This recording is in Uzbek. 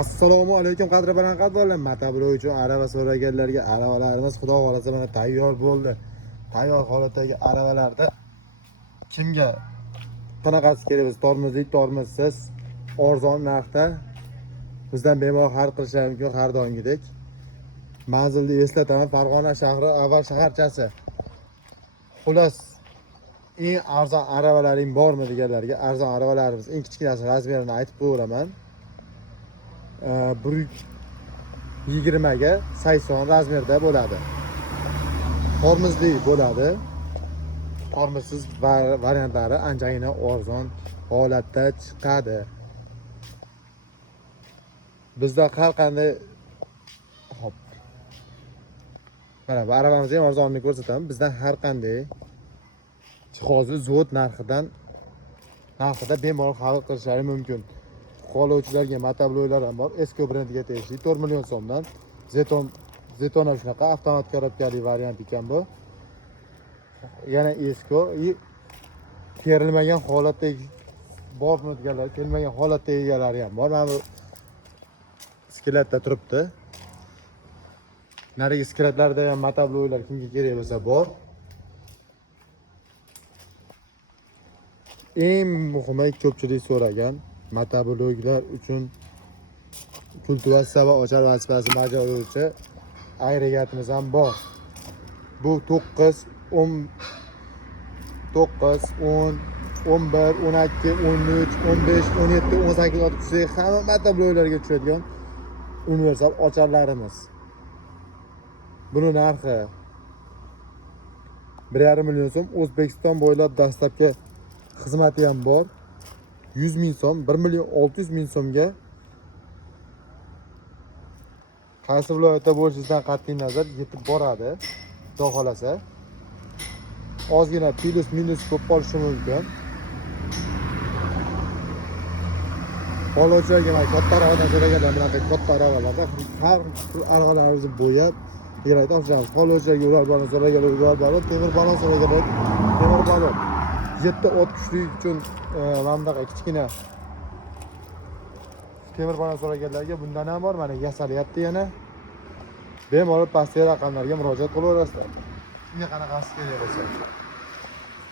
Assalomu alaykum qadri baland bo'lgan matablo uchun arava so'raganlarga aravalarimiz xudo xolasa mana tayyor bo'ldi. Tayyor holatdagi aravalarda kimga qanaqasi kerak biz tormozsiz arzon narxda bizdan bemalol xarid qilishlari mumkin har doimgidek. Manzilni eslataman, Farg'ona shahri Avval shaharchasi. Xullas eng arzon aravalaring bormi deganlarga arzon aravalarimiz eng kichkinasi razmerini aytib qo'yaman. 120 ga 80 razmerda bo'ladi. Tormozli bo'ladi. Tormozsiz variantlari anchagina arzon holatda chiqadi. Bizda har qanday hop. Mana bu aravamizni ham arzonni ko'rsataman. Bizdan har qanday jihozni zavod narxida bemalol xarid qilishlari mumkin. Qoluvchilarga motabloylar ham bor. Esko brendiga tegishli 4 million so'mdan Zeton shunaqa avtomat korobkali variant ekan bu. Yana Esko terilmagan holatda bormi deganlar, terilmagan holatda egalari ham bor. Mana bu skeletda turibdi. Narigi skeletlarda ham motabloylar kimga kerak bo'lsa bor. Eng muhimi ko'pchilik so'ragan motabloylar uchun kultivatsiya va ochar vazifasi bajaruvchi agregatimiz ham bor. Bu 9, 10, 11, 12, 13, 15, 17, 18, 18 hamma motabloylarga tushadigan universal ocharlarimiz. Buni narxi 1,5 million so'm. O'zbekiston bo'ylab dastlabki xizmati ham bor. 100 ming so'm, 1 million 600 ming so'mga qaysi viloyatda bo'lishingizdan qat'iy nazar yetib boradi. Xudo xolasa. Ozgina plus minus ko'p qolishi mumkin. Qoluvchilarga mana katta aravadan so'raganlar bunaqa katta aravalarda har xil aravalarimizni bo'yab berib topshiramiz. Qoluvchilarga ular bilan so'raganlar ular bilan, temir balon so'raganlar temir balon. 7 ot kuchlik uchun mana bunaqa kichkina temir balon so'raganlarga bundan ham bor. Mana yasalyapti yana. Bemalol pastki raqamlarga murojaat qilaverasizlar. Shunga qanaqasi kerak bo'lsa.